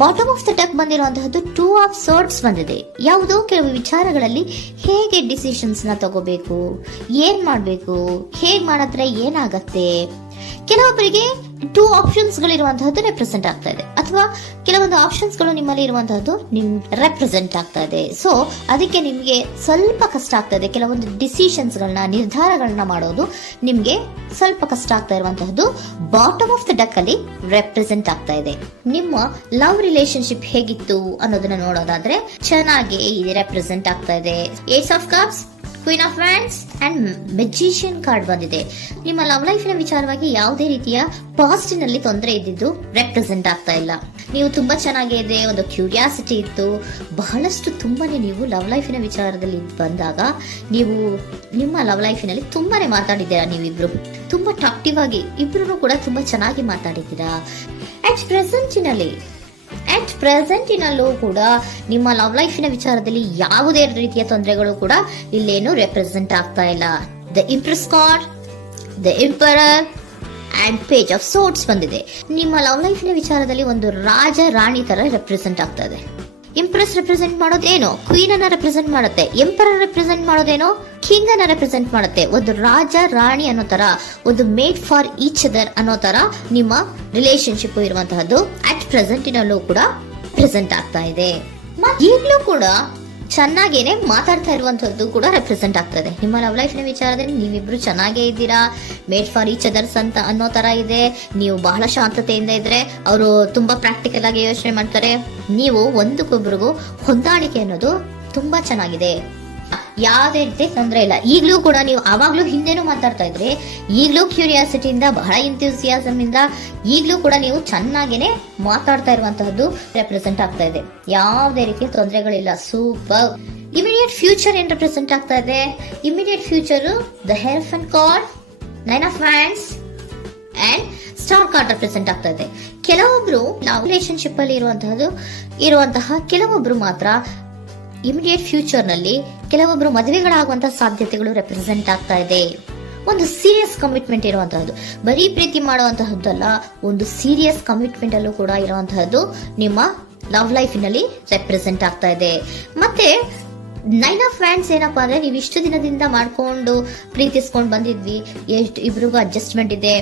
Bottom of the deck ಬಂದಿರುವಂತಹದ್ದು 2 of swords ಬಂದಿದೆ. ಯಾವುದೋ ಕೆಲವು ವಿಚಾರಗಳಲ್ಲಿ ಹೇಗೆ ಡಿಸಿಷನ್ಸ್ ನ ತಗೋಬೇಕು, ಏನ್ ಮಾಡ್ಬೇಕು, ಹೇಗ್ ಮಾಡಿದ್ರೆ ಏನಾಗತ್ತೆ. ಕೆಲವೊಬ್ಬರಿಗೆ 2 ಆಪ್ಷನ್ಸ್ ಗಳಿರುವಂತಹದ್ದು ರೆಪ್ರೆಸೆಂಟ್ ಆಗ್ತಾ ಇದೆ, ಅಥವಾ ಕೆಲವೊಂದು ಆಪ್ಷನ್ಸ್ ಗಳು ನಿಮ್ಮಲ್ಲಿ ಇರುವಂತಹದ್ದು ರೆಪ್ರೆಸೆಂಟ್ ಆಗ್ತಾ ಇದೆ. ಸೊ ಅದಕ್ಕೆ ನಿಮ್ಗೆ ಸ್ವಲ್ಪ ಕಷ್ಟ ಆಗ್ತಾ ಇದೆ. ಕೆಲವೊಂದು ಡಿಸಿಷನ್ಸ್ ಗಳನ್ನ, ನಿರ್ಧಾರಗಳನ್ನ ಮಾಡೋದು ನಿಮ್ಗೆ ಸ್ವಲ್ಪ ಕಷ್ಟ ಆಗ್ತಾ ಇರುವಂತಹದ್ದು ಬಾಟಮ್ ಆಫ್ ದ ಡೆಕ್ ಅಲ್ಲಿ ರೆಪ್ರೆಸೆಂಟ್ ಆಗ್ತಾ ಇದೆ. ನಿಮ್ಮ ಲವ್ ರಿಲೇಶನ್ಶಿಪ್ ಹೇಗಿತ್ತು ಅನ್ನೋದನ್ನ ನೋಡೋದಾದ್ರೆ ಚೆನ್ನಾಗಿ ಇದು ರೆಪ್ರೆಸೆಂಟ್ ಆಗ್ತಾ ಇದೆ. Ace of cups, queen of wands and magician card ಬಂದಿದೆ. ನಿಮ್ಮ ಲವ್ ಲೈಫ್ ನ ವಿಚಾರವಾಗಿ ಯಾವುದೇ ರೀತಿಯ ಪಾಸ್ಟಿನಲ್ಲಿ ತೊಂದರೆ ಇದ್ದಿದ್ದು ರೆಪ್ರೆಸೆಂಟ್ ಆಗ್ತಾ ಇಲ್ಲ. ನೀವು ತುಂಬಾ ಚೆನ್ನಾಗಿದೆ, ಒಂದು ಕ್ಯೂರಿಯಾಸಿಟಿ ಇತ್ತು, ಬಹಳಷ್ಟು ತುಂಬಾನೇ ನೀವು ಲವ್ ಲೈಫಿನ ವಿಚಾರದಲ್ಲಿ ಬಂದಾಗ ನೀವು ನಿಮ್ಮ ಲವ್ ಲೈಫಿನಲ್ಲಿ ತುಂಬಾನೇ ಮಾತಾಡಿದ್ದೀರಾ. ನೀವಿಬ್ರು ತುಂಬಾ ಟಾಕ್ಟಿವ್ ಆಗಿ ಇಬ್ರು ಕೂಡ ತುಂಬಾ ಚೆನ್ನಾಗಿ ಮಾತಾಡಿದ್ದೀರಾ. ಅಟ್ ಪ್ರೆಸೆಂಟಿನಲ್ಲೂ ಕೂಡ ನಿಮ್ಮ ಲವ್ ಲೈಫಿನ ವಿಚಾರದಲ್ಲಿ ಯಾವುದೇ ರೀತಿಯ ತೊಂದರೆಗಳು ಕೂಡ ಇಲ್ಲೇನು ರೆಪ್ರೆಸೆಂಟ್ ಆಗ್ತಾ ಇಲ್ಲ. The empress card, the emperor and page of swords ಬಂದಿದೆ. ನಿಮ್ಮ ಲವ್ ಲೈಫಿನ ವಿಚಾರದಲ್ಲಿ ಒಂದು ರಾಜ ರಾಣಿ ತರ ರೆಪ್ರೆಸೆಂಟ್ ಆಗ್ತಾ ಇದೆ. ಇಂಪ್ರೆಸ್ ರೆಪ್ರೆಸೆಂಟ್ ಮಾಡೋದೇನೋ ಕ್ವೀನ್ ಅನ್ನ ರೆಪ್ರೆಸೆಂಟ್ ಮಾಡುತ್ತೆ, ಎಂಪರರ್ ರೆಪ್ರೆಸೆಂಟ್ ಮಾಡೋದೇನೋ ಕಿಂಗ್ ಅನ್ನ ರೆಪ್ರೆಸೆಂಟ್ ಮಾಡುತ್ತೆ. ಒಂದು ರಾಜ ರಾಣಿ ಅನ್ನೋ ತರ, ಒಂದು ಮೇಡ್ ಫಾರ್ ಈಚ್ ಅದರ್ ಅನ್ನೋ ತರ ನಿಮ್ಮ ರಿಲೇಶನ್ಶಿಪ್ ಇರುವಂತಹದ್ದು ಅಟ್ ಪ್ರೆಸೆಂಟಿನಲ್ಲೂ ಕೂಡ ಪ್ರೆಸೆಂಟ್ ಆಗ್ತಾ ಇದೆ. ಈಗಲೂ ಕೂಡ ಚೆನ್ನಾಗೇನೆ ಮಾತಾಡ್ತಾ ಇರುವಂತದ್ದು ಕೂಡ ರೆಪ್ರೆಸೆಂಟ್ ಆಗ್ತದೆ. ನಿಮ್ಮ ಲವ್ ಲೈಫ್ ನ ವಿಚಾರದಲ್ಲಿ ನೀವಿಬ್ರು ಚೆನ್ನಾಗೇ ಇದ್ದೀರಾ, ಮೇಡ್ ಫಾರ್ ಈಚ್ ಅದರ್ಸ್ ಅಂತ ಅನ್ನೋ ತರ ಇದೆ. ನೀವು ಬಹಳ ಶಾಂತತೆಯಿಂದ ಇದ್ರೆ ಅವರು ತುಂಬಾ ಪ್ರಾಕ್ಟಿಕಲ್ ಆಗಿ ಯೋಚನೆ ಮಾಡ್ತಾರೆ. ನೀವು ಒಂದಕ್ಕೊಬ್ರಿಗೂ ಹೊಂದಾಣಿಕೆ ಅನ್ನೋದು ತುಂಬಾ ಚೆನ್ನಾಗಿದೆ, ಯಾವುದೇ ರೀತಿ ತೊಂದರೆ ಇಲ್ಲ. ಈಗಲೂ ಕೂಡ ನೀವು ಆವಾಗ್ಲೂ ಹಿಂದೆನೂ ಮಾತಾಡ್ತಾ ಇದ್ರಿ, ಈಗಲೂ ಕ್ಯೂರಿಯಾಸಿಟಿಯಿಂದ, ಬಹಳ ಇಂಥ್ಯೂಸಿಯಾಸಮ್ ಇಂದ ಈಗಲೂ ಕೂಡ ನೀವು ಚೆನ್ನಾಗೇನೆ ಮಾತಾಡ್ತಾ ಇರುವಂತಹದ್ದು ರೆಪ್ರೆಸೆಂಟ್ ಆಗ್ತಾ ಇದೆ. ಯಾವುದೇ ರೀತಿಯ ತೊಂದರೆಗಳಿಲ್ಲ. ಸೂಪರ್. ಇಮಿಡಿಯೇಟ್ ಫ್ಯೂಚರ್ ಏನ್ ರೆಪ್ರೆಸೆಂಟ್ ಆಗ್ತಾ ಇದೆ? Immediate future the hierophant card, 9 of wands and star card represent ಆಗ್ತಾ ಇದೆ. ಕೆಲವೊಬ್ರು ಲವ್ ರಿಲೇಶನ್ಶಿಪ್ ಅಲ್ಲಿ ಇರುವಂತಹ ಕೆಲವೊಬ್ರು ಮಾತ್ರ ಇಮಿಡಿಯೇಟ್ ಫ್ಯೂಚರ್ ನಲ್ಲಿ ಕೆಲವೊಬ್ರು ಮದುವೆಗಳಾಗುವಂತಹ ಸಾಧ್ಯತೆಗಳು ರೆಪ್ರೆಸೆಂಟ್ ಆಗ್ತಾ ಇದೆ. ಒಂದು ಸೀರಿಯಸ್ ಕಮಿಟ್ಮೆಂಟ್ ಇರುವಂತಹದ್ದು, ಬರೀ ಪ್ರೀತಿ ಮಾಡುವಂತಹದ್ದಲ್ಲ, ಒಂದು ಸೀರಿಯಸ್ ಕಮಿಟ್ಮೆಂಟ್ ಅಲ್ಲೂ ಕೂಡ ಇರುವಂತಹದ್ದು ನಿಮ್ಮ ಲವ್ ಲೈಫಿನಲ್ಲಿ ರೆಪ್ರೆಸೆಂಟ್ ಆಗ್ತಾ ಇದೆ. ಮತ್ತೆ 9 ಆಫ್ ವ್ಯಾಂಡ್ಸ್ ಏನಪ್ಪಾ ಅಂದ್ರೆ, ನೀವು ಇಷ್ಟು ದಿನದಿಂದ ಮಾಡ್ಕೊಂಡು ಪ್ರೀತಿಸ್ಕೊಂಡು ಬಂದಿದ್ವಿ, ಇಬ್ರಿಗೂ ಅಡ್ಜಸ್ಟ್ಮೆಂಟ್ ಇದೆ,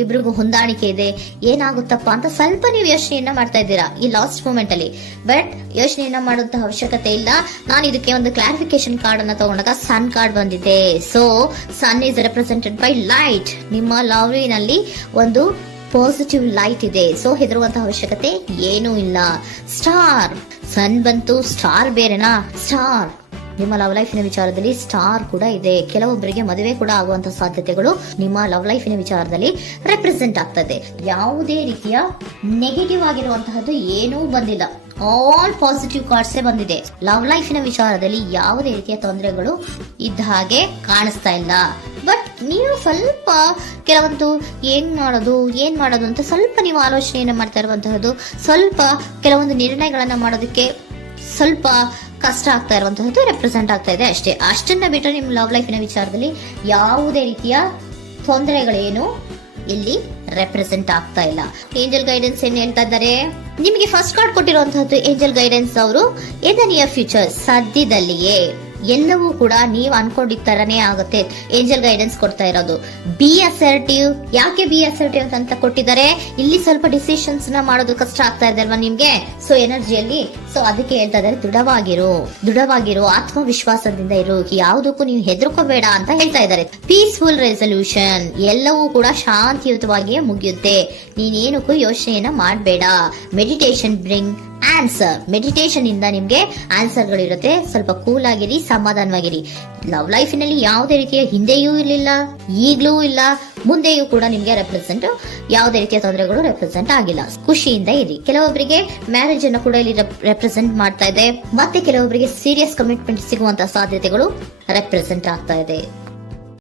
ಇಬ್ರಿಗೂ ಹೊಂದಾಣಿಕೆ ಇದೆ, ಏನಾಗುತ್ತಪ್ಪ ಅಂತ ಸ್ವಲ್ಪ ನೀವು ಯೋಚನೆಯನ್ನ ಮಾಡ್ತಾ ಇದ್ದೀರಾ ಈ ಲಾಸ್ಟ್ ಮೂಮೆಂಟ್ ಅಲ್ಲಿ. ಬಟ್ ಯೋಚನೆಯನ್ನ ಮಾಡುವಂತ ಅವಶ್ಯಕತೆ ಇಲ್ಲ. ನಾನು ಇದಕ್ಕೆ ಒಂದು ಕ್ಲಾರಿಫಿಕೇಶನ್ ಕಾರ್ಡ್ ಅನ್ನ ತಗೊಂಡಾಗ ಸನ್ ಕಾರ್ಡ್ ಬಂದಿದೆ. So sun is represented by light. ನಿಮ್ಮ ಲವ್ನಲ್ಲಿ ಒಂದು ಪಾಸಿಟಿವ್ ಲೈಟ್ ಇದೆ. ಸೊ ಹೆದರುವಂತಹ ಅವಶ್ಯಕತೆ ಏನೂ ಇಲ್ಲ. ಸ್ಟಾರ್, ಸನ್ ಬಂತು, ಸ್ಟಾರ್ ಬೇರೆನಾ? ಸ್ಟಾರ್ ನಿಮ್ಮ ಲವ್ ಲೈಫಿನ ವಿಚಾರದಲ್ಲಿ ಸ್ಟಾರ್ ಕೂಡ ಇದೆ. ಕೆಲವೊಬ್ಬರಿಗೆ ಮದುವೆ ಕೂಡ ಆಗುವಂತಹ ಸಾಧ್ಯತೆಗಳು ನಿಮ್ಮ ಲವ್ ಲೈಫಿನ ವಿಚಾರದಲ್ಲಿ ರೆಪ್ರೆಸೆಂಟ್ ಆಗ್ತದೆ. ಯಾವುದೇ ರೀತಿಯ ನೆಗೆಟಿವ್ ಆಗಿರುವಂತಹದ್ದು ಏನೂ ಬಂದಿಲ್ಲ. ಆಲ್ ಪಾಸಿಟಿವ್ ಕಾರ್ಡ್ಸ್ ಬಂದಿದೆ. ಲವ್ ಲೈಫಿನ ವಿಚಾರದಲ್ಲಿ ಯಾವುದೇ ರೀತಿಯ ತೊಂದರೆಗಳು ಇದ್ದ ಹಾಗೆ ಕಾಣಿಸ್ತಾ ಇಲ್ಲ. ಬಟ್ ನೀವು ಸ್ವಲ್ಪ ಕೆಲವೊಂದು ಏನ್ ಮಾಡೋದು ಅಂತ ಸ್ವಲ್ಪ ನೀವು ಆಲೋಚನೆಯನ್ನ ಮಾಡ್ತಾ ಇರುವಂತಹದ್ದು, ಸ್ವಲ್ಪ ಕೆಲವೊಂದು ನಿರ್ಣಯಗಳನ್ನ ಮಾಡೋದಕ್ಕೆ ಸ್ವಲ್ಪ ಕಷ್ಟ ಆಗ್ತಾ ಇರುವಂತಹದ್ದು ರೆಪ್ರೆಸೆಂಟ್ ಆಗ್ತಾ ಇದೆ ಅಷ್ಟೇ. ಅಷ್ಟನ್ನ ಬಿಟ್ಟರೆ ನಿಮ್ಮ ಲವ್ ಲೈಫಿನ ವಿಚಾರದಲ್ಲಿ ಯಾವುದೇ ರೀತಿಯ ತೊಂದರೆಗಳೇನು ಇಲ್ಲಿ ರೆಪ್ರೆಸೆಂಟ್ ಆಗ್ತಾ ಇಲ್ಲ. ಏಂಜಲ್ ಗೈಡೆನ್ಸ್ ಏನ್ ಹೇಳ್ತಾ ಇದ್ದಾರೆ? ನಿಮಗೆ ಫಸ್ಟ್ ಕಾರ್ಡ್ ಕೊಟ್ಟಿರುವಂತಹದ್ದು ಏಂಜಲ್ ಗೈಡೆನ್ಸ್ ಅವರು ಇನ್ ದ ನಿಯರ್ ಫ್ಯೂಚರ್, ಸದ್ಯದಲ್ಲಿಯೇ ಎಲ್ಲವೂ ಕೂಡ ನೀವು ಅನ್ಕೊಂಡಿದ್ದ ತರನೇ ಆಗುತ್ತೆ. ಏಂಜಲ್ ಗೈಡೆನ್ಸ್ ಕೊಡ್ತಾ ಇರೋದು ಬಿ ಅಸರ್ಟಿವ್. ಯಾಕೆ ಬಿ ಅಸರ್ಟಿವ್ ಅಂತ ಕೊಟ್ಟಿದ್ದಾರೆ? ಇಲ್ಲಿ ಸ್ವಲ್ಪ ಡಿಸಿಷನ್ಸ್ ನ ಮಾಡೋದು ಕಷ್ಟ ಆಗ್ತಾ ಇದೆ ಅಲ್ವಾ ನಿಮ್ಗೆ, ಸೊ ಎನರ್ಜಿಯಲ್ಲಿ. ಸೊ ಅದಕ್ಕೆ ಹೇಳ್ತಾ ಇದ್ದಾರೆ ದೃಢವಾಗಿರು, ಆತ್ಮವಿಶ್ವಾಸದಿಂದ ಇರು, ಯಾವುದಕ್ಕೂ ನೀವು ಹೆದರ್ಕೋಬೇಡ ಅಂತ ಹೇಳ್ತಾ ಇದ್ದಾರೆ. ಪೀಸ್ಫುಲ್ ರೆಸಲ್ಯೂಷನ್, ಎಲ್ಲವೂ ಕೂಡ ಶಾಂತಿಯುತವಾಗಿಯೇ ಮುಗಿಯುತ್ತೆ, ನೀನೇನಕ್ಕೂ ಯೋಚನೆಯನ್ನ ಮಾಡಬೇಡ. Meditation bring answer. ಮೆಡಿಟೇಷನ್ ಇಂದ ನಿಮ್ಗೆ ಆನ್ಸರ್ ಗಳಿರುತ್ತೆ. ಸ್ವಲ್ಪ ಕೂಲ್ ಆಗಿರಿ, ಸಮಾಧಾನವಾಗಿರಿ. ಲವ್ ಲೈಫಿನಲ್ಲಿ ಯಾವುದೇ ರೀತಿಯ ಹಿಂದೆಯೂ ಇರಲಿಲ್ಲ, ಈಗ್ಲೂ ಇಲ್ಲ, ಮುಂದೆಯೂ ಕೂಡ ನಿಮ್ಗೆ ಯಾವುದೇ ರೀತಿಯ ತೊಂದರೆಗಳು ರೆಪ್ರೆಸೆಂಟ್ ಆಗಿಲ್ಲ. ಖುಷಿಯಿಂದ ಇರಿ. ಕೆಲವೊಬ್ಬರಿಗೆ ಮ್ಯಾರೇಜ್ ಅನ್ನು ಕೂಡ ಇಲ್ಲಿ ರೆಪ್ರೆಸೆಂಟ್ ಮಾಡ್ತಾ ಇದೆ. ಮತ್ತೆ ಕೆಲವೊಬ್ಬರಿಗೆ ಸೀರಿಯಸ್ ಕಮಿಟ್ಮೆಂಟ್ ಸಿಗುವಂತಹ ಸಾಧ್ಯತೆಗಳು ರೆಪ್ರೆಸೆಂಟ್ ಆಗ್ತಾ ಇದೆ.